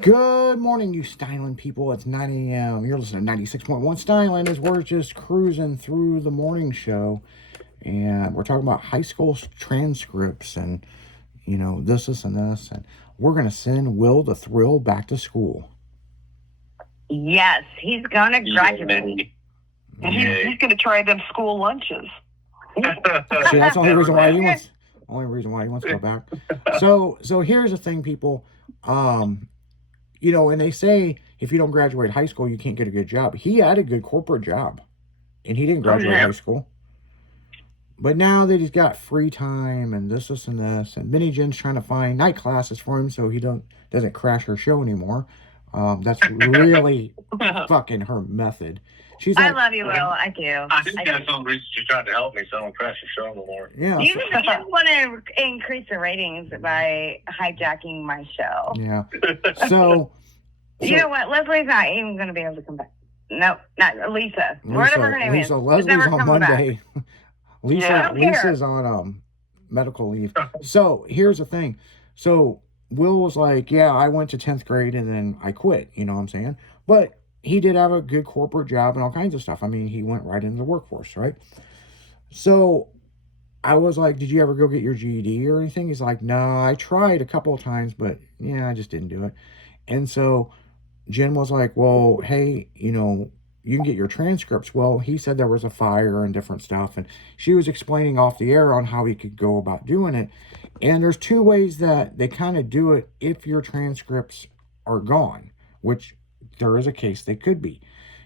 Good morning, you styling people. It's 9 a.m. You're listening to 96.1 Styling as we're just cruising through the morning show. And we're talking about high school transcripts and, this, and this. And we're going to send Will the Thrill back to school. Yes, he's going to graduate. And he's going to try them school lunches. See, that's the only reason why he wants. Only reason why he wants to go back. So here's the thing, people. And they say if you don't graduate high school, you can't get a good job. He had a good corporate job, and he didn't graduate high school. But now that he's got free time and this, and this, and Minnie Jen's trying to find night classes for him so he doesn't crash her show anymore. That's really fucking her method. She's like, I love you, Will. I do. I think that's the only reason she's trying to help me so I don't crash the show no more. Yeah. You just want to increase the ratings by hijacking my show. Yeah. So you know what? Leslie's not even going to be able to come back. No, not Lisa. Whatever her name is. Leslie's on Monday. Lisa's on medical leave. So here's the thing. So Will was like, yeah, I went to 10th grade and then I quit. You know what I'm saying? But he did have a good corporate job and all kinds of stuff. I mean, he went right into the workforce, right? So I was like, did you ever go get your GED or anything? He's like, no, I tried a couple of times, but yeah, I just didn't do it. And so Jen was like, well, hey, you can get your transcripts. Well, he said there was a fire and different stuff. And she was explaining off the air on how he could go about doing it. And there's two ways that they kind of do it if your transcripts are gone, which there is a case they could be.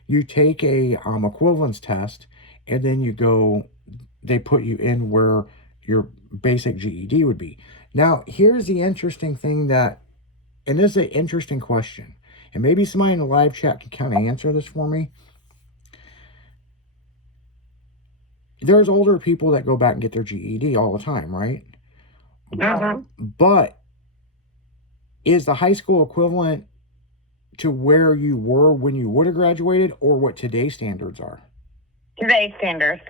You take a equivalence test, and then they put you in where your basic GED would be. Now, here's the interesting thing and this is an interesting question, and maybe somebody in the live chat can kind of answer this for me. There's older people that go back and get their GED all the time, right? But is the high school equivalent to where you were when you would have graduated, or what today's standards are? Today's standards.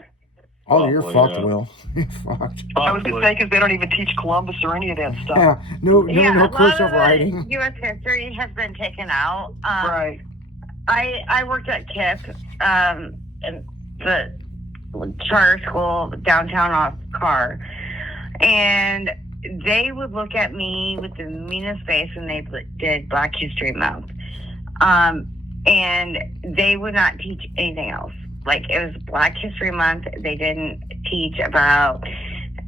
Oh, you're fucked, yeah. Will. You're fucked. I was going to say, because they don't even teach Columbus or any of that stuff. Yeah, no cursive writing. U.S. history has been taken out. Right. I worked at KIPP, in the charter school downtown off Carr, and they would look at me with the meanest face when they did Black History Month. And they would not teach anything else. Like, it was Black History Month. They didn't teach about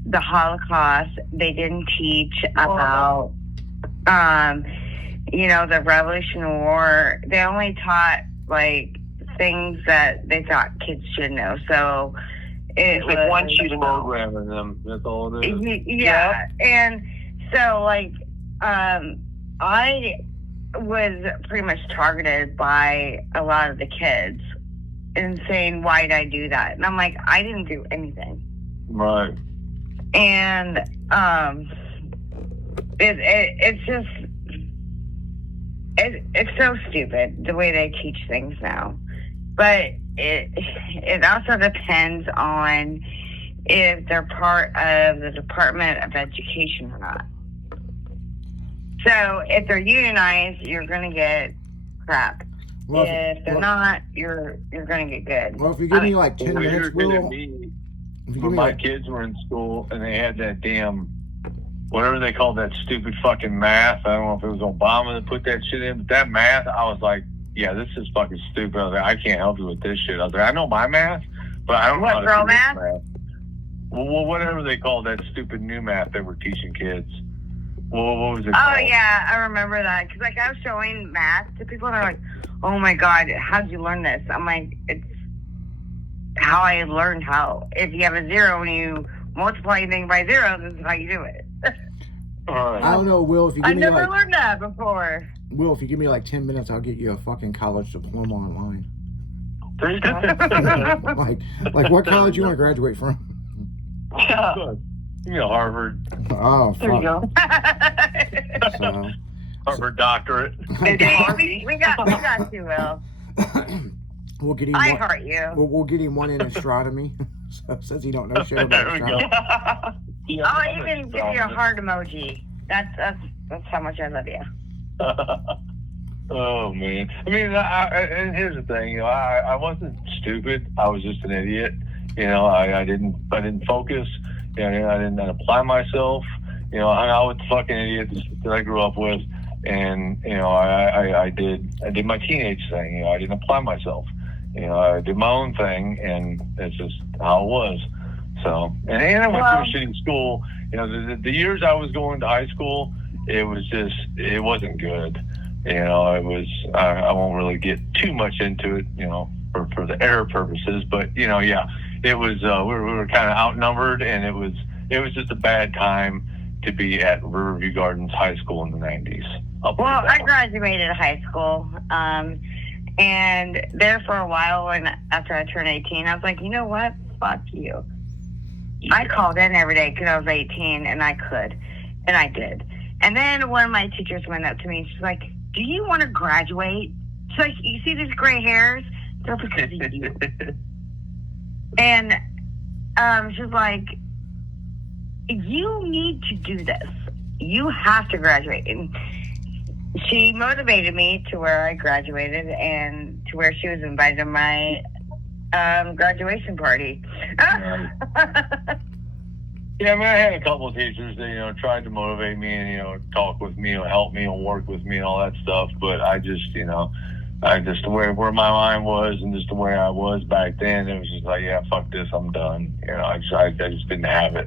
the Holocaust. They didn't teach about, the Revolutionary War. They only taught, things that they thought kids should know. So it's like one sheet of programming them. That's all it is. Yeah. And so, I was pretty much targeted by a lot of the kids and saying, why did I do that? And I'm like, I didn't do anything. Right. And it's just it's so stupid the way they teach things now. But it also depends on if they're part of the Department of Education or not. So if they're unionized, you're going to get crap. Well, if they're not, you're going to get good. Well, if you give me 10 minutes, when my kids were in school and they had that damn, whatever they call that stupid fucking math. I don't know if it was Obama that put that shit in, but that math, I was like, yeah, this is fucking stupid. I was like, I can't help you with this shit. I was like, I know my math, but I don't know how to do math. Well, whatever they call that stupid new math they were teaching kids. Well, what was it called? Oh, yeah, I remember that. Because, I was showing math to people, and they're like, oh, my God, how'd you learn this? I'm like, it's how I learned how. If you have a zero and you multiply anything by zero, this is how you do it. All right. I don't know, Will, if you give me never learned that before. Will, if you give me 10 minutes, I'll get you a fucking college diploma online. There you go. What college you want to graduate from? Good. Harvard. Oh, fuck. There you go. Harvard doctorate. we got you, Will. We'll get him. I heart you. We'll get him one in astronomy. So since he don't know shit about astronomy. I'll even give you a heart emoji. That's how much I love you. Oh man! I mean, and here's the thing. You know, I wasn't stupid. I was just an idiot. You know, I didn't focus. You know, I didn't apply myself. You know, I hung out with the fucking idiots that I grew up with, and you know, I did my teenage thing. You know, I didn't apply myself. You know, I did my own thing, and it's just how it was. So, and I went to a shitty school. You know, the years I was going to high school, it wasn't good. You know, it was, I won't really get too much into it, you know, for the error purposes, but, you know, yeah, it was, we were kind of outnumbered, and it was just a bad time to be at Riverview Gardens High School in the 90s. Well, I graduated high school, and there for a while, and after I turned 18, I was like, you know what? Fuck you. Yeah. I called in every day because I was 18, and I could, and I did. And then one of my teachers went up to me, and she's like, do you want to graduate? She's like, you see these gray hairs? They're because of you. And she's like, you need to do this. You have to graduate. And she motivated me to where I graduated and to where she was invited to my graduation party. Yeah, I mean, I had a couple of teachers that, you know, tried to motivate me and, you know, talk with me and help me and work with me and all that stuff. But I just, you know, where my mind was and just the way I was back then, it was just like, yeah, fuck this, I'm done. You know, I just didn't have it.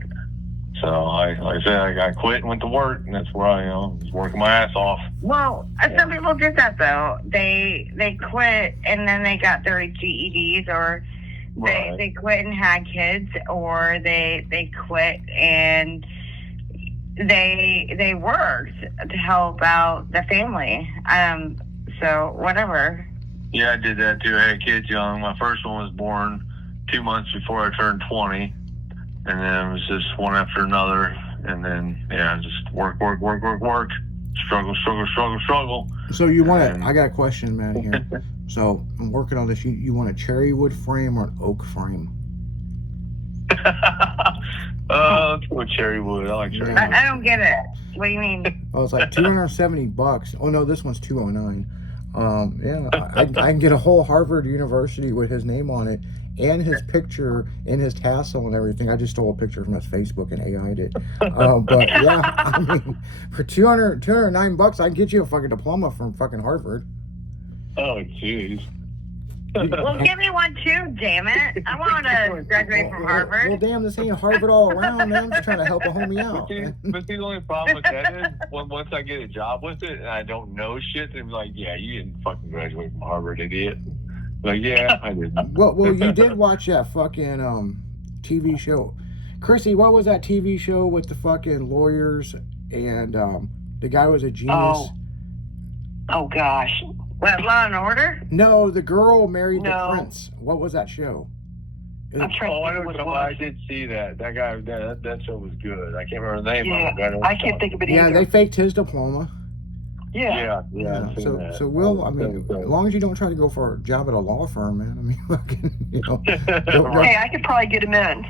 So like I said, I quit and went to work, and that's where I, you know, was working my ass off. Well, some people did that though. They quit and then they got their GEDs, or they quit and had kids, or they quit and they worked to help out the family. So whatever. Yeah, I did that too. I had kids young. My first one was born 2 months before I turned 20. And then it was just one after another. And then, yeah, just work. Struggle. So you want to, I got a question, man, here. So I'm working on this. You want a cherry wood frame or an oak frame? Let's go with cherry wood. I like cherry wood. I don't get it. What do you mean? Oh, it's like $270. Oh no, this one's $209. Yeah, I can get a whole Harvard University with his name on it and his picture and his tassel and everything. I just stole a picture from his Facebook and AI'd it. But yeah, I mean, for $209, I can get you a fucking diploma from fucking Harvard. Oh, jeez. Well, give me one too, damn it. I want to graduate from Harvard. Well, damn, this ain't Harvard all around, man. I'm just trying to help a homie out. But the only problem with that is, once I get a job with it and I don't know shit, they're like, yeah, you didn't fucking graduate from Harvard, idiot. Like, yeah, I did. Well, you did watch that fucking TV show. Chrissy, what was that TV show with the fucking lawyers and the guy was a genius? Oh gosh. What, Law and Order? No, the girl married the prince. What was that show? I'm trying to think what it was. I did see that. That guy, that show was good. I can't remember the name of it. I can't think of it either. Yeah, they faked his diploma. Yeah. So Will, I mean, as long as you don't try to go for a job at a law firm, man. I mean, fucking, you know. Hey, I could probably get him in.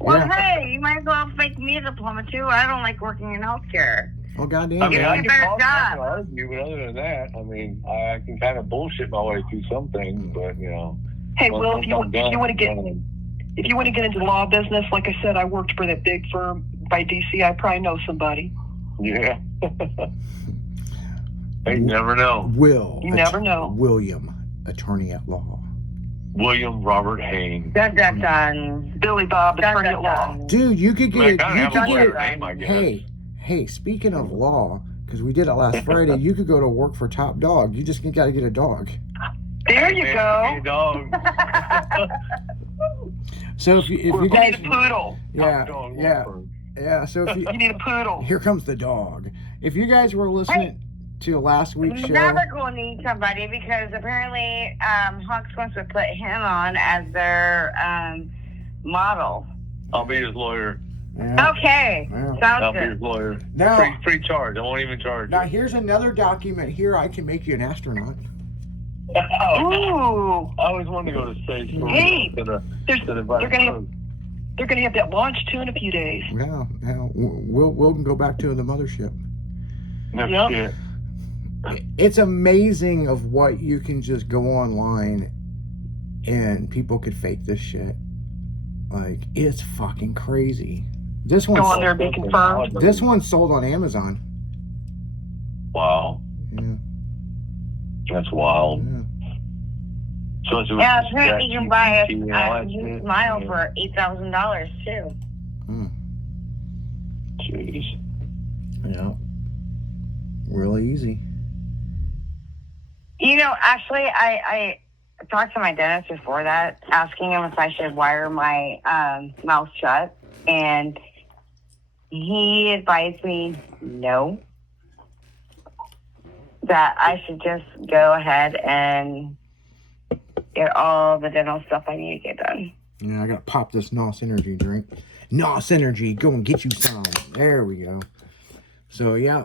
Well, hey, you might as well fake me a diploma too. I don't like working in healthcare. Oh, goddamn. I mean, I better can argue, but other than that, I mean, I can kind of bullshit my way through some things, but, you know. Hey, Will, if you want to get into the law business, like I said, I worked for that big firm by DC. I probably know somebody. Yeah. You never know. You never know. William, attorney at law. William Robert Haynes. Dun. Billy Bob, attorney at law. Dude, you could get Hey, Hey, speaking of law, because we did it last Friday, you could go to work for Top Dog. You just got to get a dog. There you go. Hey, dog. So if you guys need a poodle. Yeah. So if you need a poodle. Here comes the dog. If you guys were listening to last week's show, never going to need somebody because apparently Hawks wants to put him on as their model. I'll be his lawyer. Yeah. Okay. Yeah. Sounds I'll be good. his lawyer. Now, free charge. I won't even charge. Now here's another document here. I can make you an astronaut. Ooh. I always wanted to go to space. Hey, they're gonna have that launch too in a few days. Yeah. We'll go back to the mothership. No Yep. shit. it's amazing of what you can just go online and people could fake this shit. Like, it's fucking crazy. This Go on one, there and be confirmed. this one's sold on Amazon. Wow, Yeah. that's wild. Yeah. So it's Yeah, apparently you can buy ChatGPT and all a that new shit? smile Yeah. for $8,000 too. Jeez. Yeah. Really easy. You know, actually, I talked to my dentist before that, asking him if I should wire my mouth shut, and he advised me no, that I should just go ahead and get all the dental stuff I need to get done. Yeah, I gotta pop this NOS energy drink. NOS energy, go and get you some. There we go. So yeah.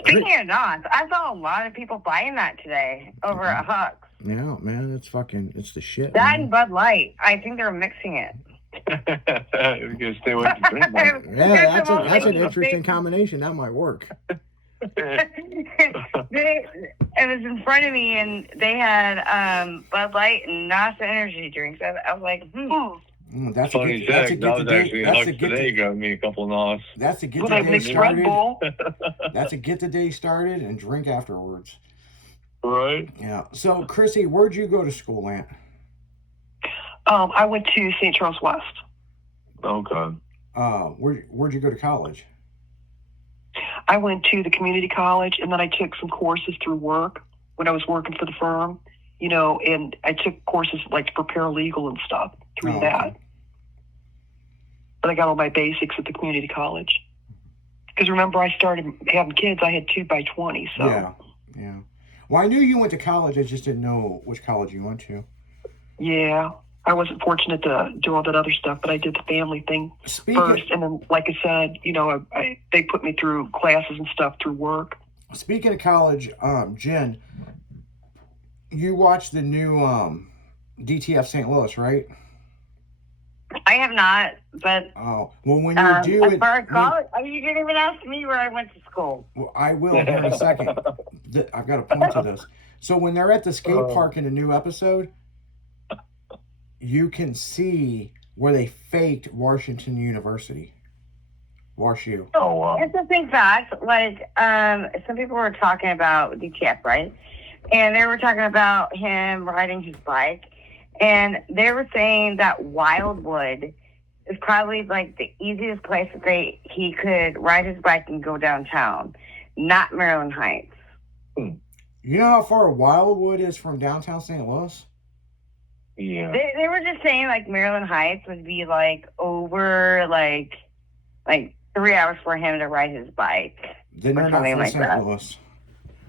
Speaking of NOS, I saw a lot of people buying that today over at Huck's. Yeah, man, it's the shit. That Man. and Bud Light. I think they're mixing it. We're gonna stay away from drink now. Yeah, that's an interesting combination. That might work. It was in front of me, and they had Bud Light and NOS energy drinks. I was like, That's Funny a good Jack, I was actually that's a out good today, got me a couple of NOS. that's a get Well, the I day mixed Red started. Bull. That's a get the day started and drink afterwards. Right? Yeah. So Chrissy, where'd you go to school at? I went to St. Charles West. Okay. Where'd you go to college? I went to the community college, and then I took some courses through work when I was working for the firm, you know, and I took courses like for paralegal and stuff through that. Okay. But I got all my basics at the community college. Because remember, I started having kids. I had 2 by 20, so. Yeah. Well, I knew you went to college. I just didn't know which college you went to. Yeah. I wasn't fortunate to do all that other stuff, but I did the family thing first. And then, like I said, you know, they put me through classes and stuff through work. Speaking of college, Jen, you watched the new DTF St. Louis, right? I have not, but Oh, well, when you do as it, far as college, you didn't even ask me where I went to school. well, I will here in a second. I've got a point to this. So when they're at the skate park in a new episode, you can see where they faked Washington University. WashU. Oh, wow. Interesting fact, like, some people were talking about DTF, right? And they were talking about him riding his bike. And they were saying that Wildwood is probably, like, the easiest place that he could ride his bike and go downtown, not Maryland Heights. You know how far Wildwood is from downtown St. Louis? Yeah. They were just saying, like, Maryland Heights would be, like, over, like 3 hours for him to ride his bike. Then they're not something from like St. that. Louis.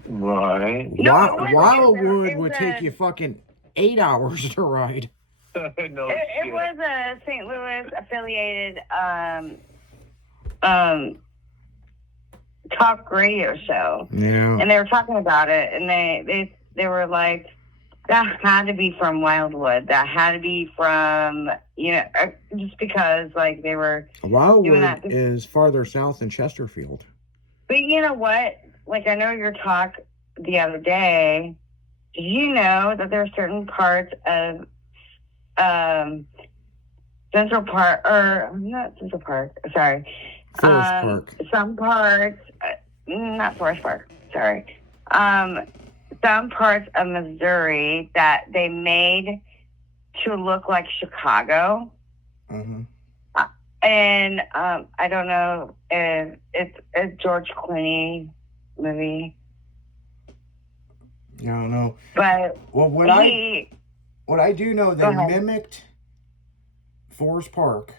No, Right. it wasn't. Wildwood It would was take you fucking 8 hours to ride. No It shit. was a St. Louis affiliated talk radio show, Yeah. and they were talking about it, and they were like, that had to be from Wildwood. That had to be from, you know, just because like they were doing Wildwood that. is farther south than Chesterfield. But you know what? Like, I know your talk the other day. Did you know that there are certain parts of Central Park, or not Central Park, sorry. Forest Park. Some parts, not Forest Park, sorry. Some parts of Missouri that they made to look like Chicago. Mm-hmm. And I don't know if it's a George Clooney movie. Yeah, I don't know. But Well, what I do know, they Go ahead. mimicked Forest Park,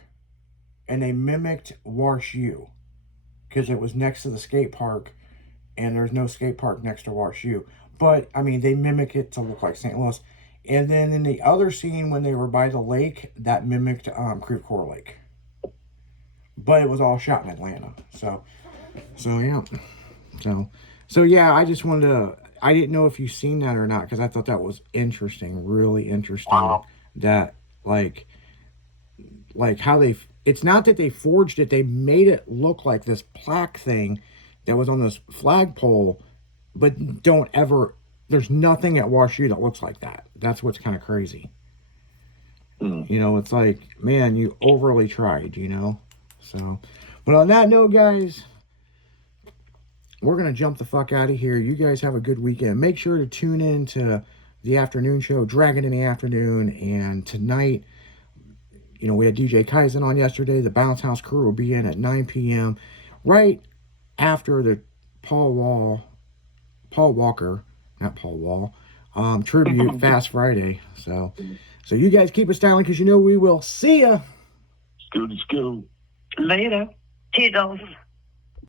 and they mimicked Wash U, because it was next to the skate park, and there's no skate park next to Wash U. But I mean, they mimic it to look like St. Louis. And then in the other scene when they were by the lake, that mimicked Creve Coeur Lake. But it was all shot in Atlanta. So yeah. So yeah, I just wanted to. I didn't know if you've seen that or not, because I thought that was interesting, really interesting. Wow. That like how they. It's not that they forged it; they made it look like this plaque thing that was on this flagpole but don't ever. There's nothing at Wash U that looks like that. That's what's kind of crazy. You know, it's like, man, you overly tried, you know? So, but on that note, guys, we're going to jump the fuck out of here. You guys have a good weekend. Make sure to tune in to the afternoon show, Dragon in the Afternoon. And tonight, you know, we had DJ Kaizen on yesterday. The Bounce House crew will be in at 9 p.m. right after the Paul Walker tribute Fast Friday. So you guys keep it styling, because you know we will see ya. Scooty Scoo. Later. Toodles.